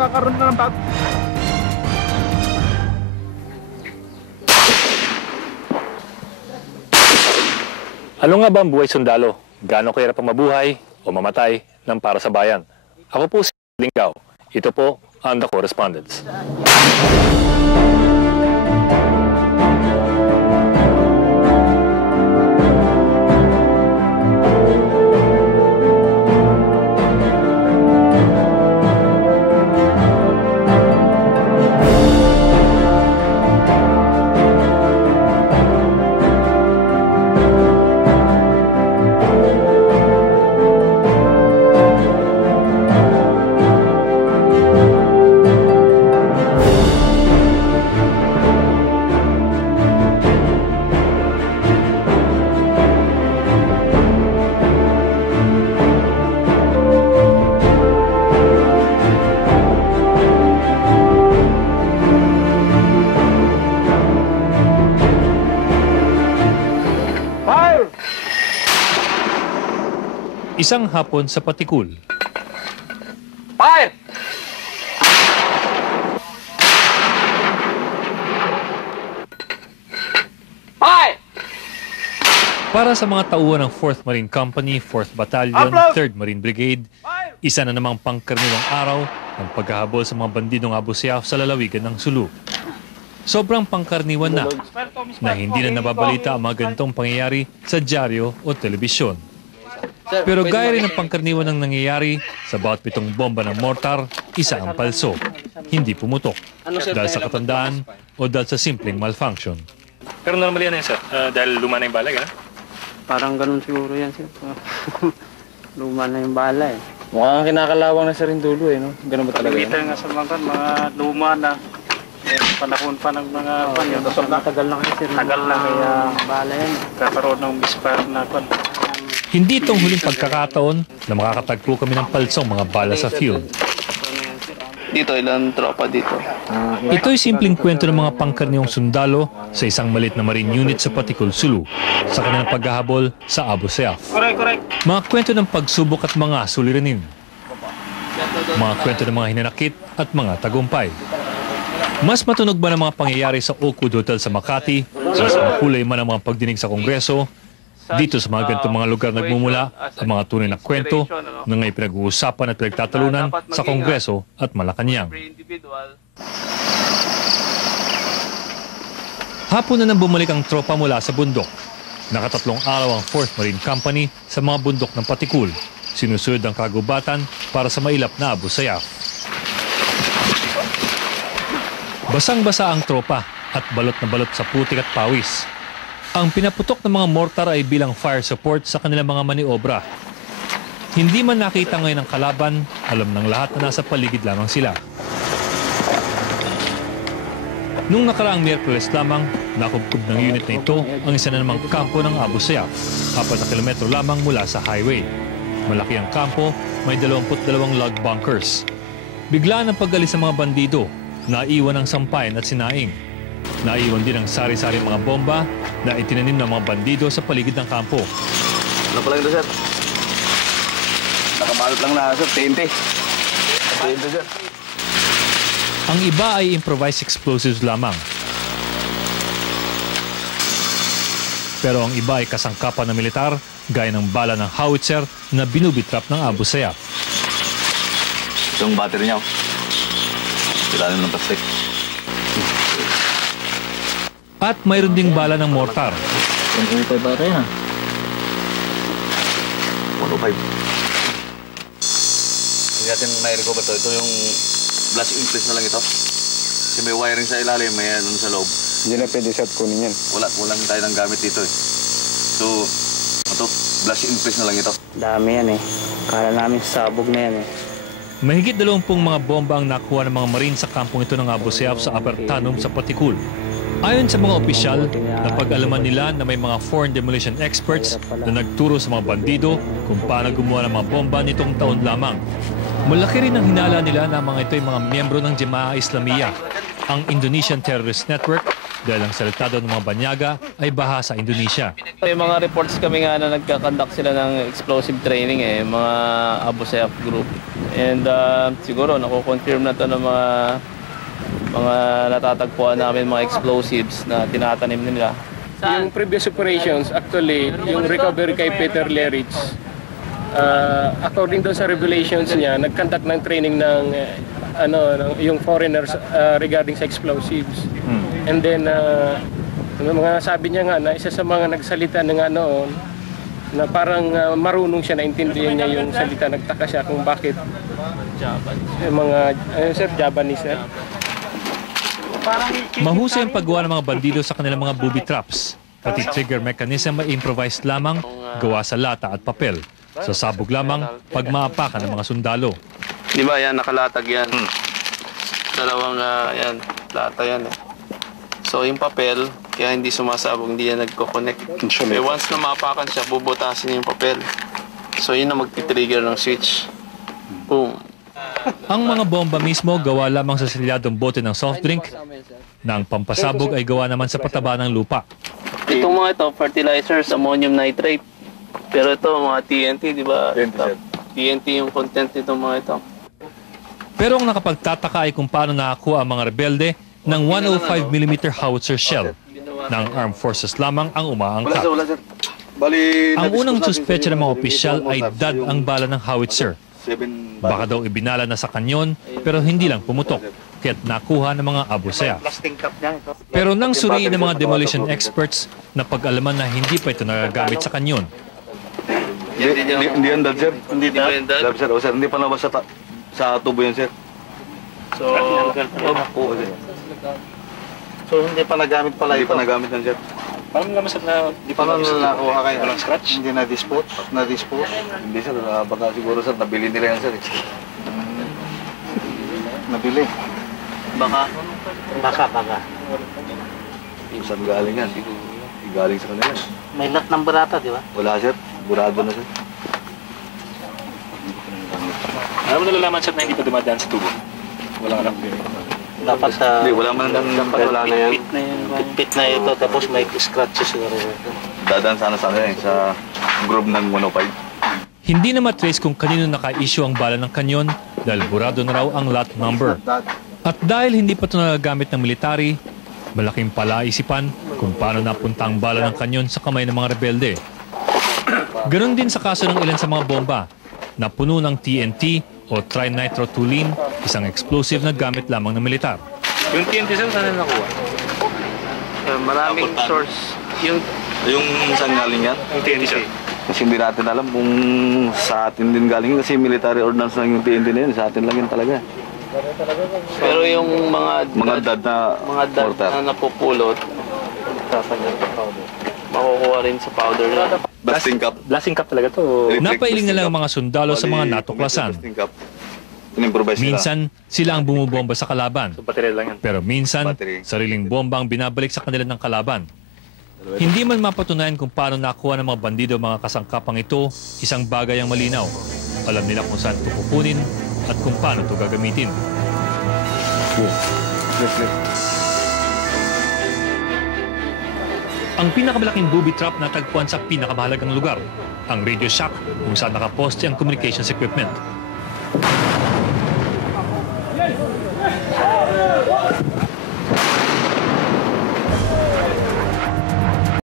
magkakaroon na ng bago. Ano nga ba ang buhay sundalo? Gaano kahirap ang mabuhay o mamatay ng para sa bayan? Ako po si Linggaw. Ito po ang The Correspondents. Isang hapon sa Patikul. Fire! Fire! Para sa mga tauhan ng 4th Marine Company, 4th Battalion, 3rd Marine Brigade, isa na namang pangkaraniwang araw ng paghahabol sa mga bandidong Abu Sayyaf sa lalawigan ng Sulu. Sobrang pangkaraniwan na hindi na nababalita ang mga ganitong pangyayari sa dyaryo o telebisyon. Pero gaya rin ng pangkaraniwan ng nangyayari sa bawat 7 bomba ng mortar, isa ang palso. Hindi pumutok dahil sa katandaan o dahil sa simpleng malfunction. Pero normal yan sir? Dahil luma na yung bala, gano'n? Parang ganun siguro yan, sir. Luma na yung bala eh. Mukhang kinakalawang na sa Rindulo eh, no? Ganun ba talaga yan? Pagkita nga sa mga luma na panahon pa ng mga panyo. Tagal na kasi sir. Tagal na kaya bala yan. Kakaroon ng misfire na pan. Hindi itong huling pagkakataon na makakatagpo kami ng palsong mga bala sa field. Dito, ilang tropa dito. Ito'y simpleng kwento ng mga pangkaraniwang sundalo sa isang maliit na marine unit sa Patikul, Sulu sa kanilang paghahabol sa Abu Sayyaf. Mga kwento ng pagsubok at mga suliranin. Mga kwento ng mga hinanakit at mga tagumpay. Mas matunog ba ng mga pangyayari sa Oakwood Hotel sa Makati, sa mas makulay man ang mga pagdinig sa Kongreso, dito sa mga ganitong mga lugar nagmumula ang mga tunay na kwento na ngayon pinag-uusapan at pinagtatalunan sa Kongreso at Malacanang. Hapon na nang bumalik ang tropa mula sa bundok. Nakatatlong araw ang 4th Marine Company sa mga bundok ng Patikul. Sinusunod ang kagubatan para sa mailap na Abu Sayyaf. Basang-basa ang tropa at balot na balot sa putik at pawis. Ang pinaputok ng mga mortar ay bilang fire support sa kanilang mga maniobra. Hindi man nakita ngayon ang kalaban, alam ng lahat na nasa paligid lamang sila. Nung nakaraang Miyerkules lamang, nakubkob ng unit na ito ang isa na namang kampo ng Abu Sayyaf, 4 na kilometro lamang mula sa highway. Malaki ang kampo, may 22 log bunkers. Bigla ng pag-alis ng mga bandido, naiwan ang sampayan at sinaing. Naiwan din ang sari-sari mga bomba na itinanim ng mga bandido sa paligid ng kampo. Ano pala ito, sir? Nakabalot lang na, sir. TNT. TNT, sir. Ang iba ay improvised explosives lamang. Pero ang iba ay kasangkapan ng militar, gaya ng bala ng howitzer na binubitrap ng Abu Sayyaf. Itong battery niya, ilalim ng plastic. At mayroon ding bala ng mortar. 105 ba rin, ha? 105. Hindi natin na-recover to. Ito yung blast in place na lang ito. Kasi may wiring sa ilalim, may ano sa loob. Hindi na pwede shot kunin yan. Wala tayo ng gamit dito eh. So, ito, blast in place na lang ito. Dami yan eh. Kala namin sabog na yan eh. Mahigit 20 mga bomba ang nakuha ng mga marine sa kampong ito ng Abu Sayyaf sa Abertanum sa Patikul. Ayon sa mga opisyal, napag-alaman nila na may mga foreign demolition experts na nagturo sa mga bandido kung paano gumawa ng mga bomba nitong taon lamang. Malaki rin ang hinala nila na mga ito ay mga miyembro ng Jemaah Islamiyah, ang Indonesian terrorist network dahil ang salita daw ng mga banyaga ay bahasa Indonesia. May mga reports kami nga na nagkakandak sila ng explosive training mga Abu Sayyaf group. And siguro nako-confirm na to ng mga natatagpuan namin mga explosives na tinatanim nila. Yung previous operations, actually, yung recovery kay Peter Lerich, according doon sa revelations niya, nag-conduct ng training ng yung foreigners regarding sa explosives. And then, mga sabi niya nga na isa sa mga nagsalita na nga noon, na parang marunong siya, naintindihan niya yung salita, nagtaka siya kung bakit yung mga Japanese. Mahusay ang paggawa ng mga bandido sa kanilang mga booby traps. Pati trigger mechanism ay improvised lamang, gawa sa lata at papel. Sasabog lamang pag maapakan ng mga sundalo. Di ba yan, nakalatag yan. Dalawang yan, lata yan eh. So yung papel, kaya hindi sumasabog, hindi yan nagko-connect. Once na maapakan siya, bubutasin yung papel. So yun na magti-trigger ng switch. Boom. Ang mga bomba mismo gawa lamang sa silyadong bote ng soft drink, na ang pampasabog ay gawa naman sa pataba ng lupa. Itong mga ito, fertilizers, ammonium nitrate. Pero ito, mga TNT, di ba? TNT yung content nitong mga ito. Pero ang nakapagtataka ay kung paano nakakuha ang mga rebelde ng 105mm howitzer shell ng armed forces lamang ang umaangkat. Ang unang suspetsa ng mga opisyal ay dad ang bala ng howitzer. Baka daw ibinala na sa kanyon pero hindi lang pumutok, kaya't nakuha ng mga Abu Sayyaf. Pero nang suriin ng mga demolition experts, napag-alaman na hindi pa ito nagagamit sa kanyon. Hindi yan dad, sir. Hindi ba yung dad? Sir, sir, hindi pa nabas sa tubo yan, sir. So hindi pa nagamit pala Hindi pa nagamit yan, sir. Paano naman na di pa nakuha kayo? Walang scratch? Hindi na-dispose? Hindi, sir. Baka siguro, sir, nabili nila yan, sir. Nabili? Baka. Saan galing yan? Galing sa kanila. May lot ng barata, di ba? Wala, sir. Burado na, sir. Alam mo nalalaman siya na hindi pa dumadaan sa tubo? Walang alam. Dapat Hindi, wala man wala na yan. Pit na ito, tapos may scratches siguro. dadaan sana sa group ng 105. Hindi na matrace kung kanino naka-issue ang bala ng kanyon dahil burado na raw ang lot number. At dahil hindi pa ito nagagamit ng military, malaking palaisipan kung paano napunta ang bala ng kanyon sa kamay ng mga rebelde. Ganon din sa kaso ng ilan sa mga bomba na puno ng TNT o trinitrotoluene, isang explosive na gamit lamang ng militar. Yung TNT sir, saan na nakuha? Maraming source. Yung saan galing yan? Yung TNT sir. Kasi hindi natin alam kung sa atin din galing kasi military ordnance lang yung TNT na yun. Sa atin lang yun talaga. Pero yung Mga dad na mortar. na napupulot, makukuha rin sa powder na. Blasting cup. Blasting cup talaga to. Napailing na lang ang mga sundalo sa mga natuklasan. Blasting cup. In-improvise nila. Minsan, sila ang bumubomba sa kalaban. So baterya lang yan. Pero minsan, Battery. sariling bomba ang binabalik sa kanila ng kalaban. Hindi man mapatunayan kung paano nakuha ng mga bandido ang mga kasangkapang ito, isang bagay ang malinaw. Alam nila kung saan ito kukunin at kung paano ito gagamitin. Ang pinakamalaking booby trap na tagpuan sa pinakamahalagang lugar, ang Radio Shack, kung saan nakaposte ang communications equipment.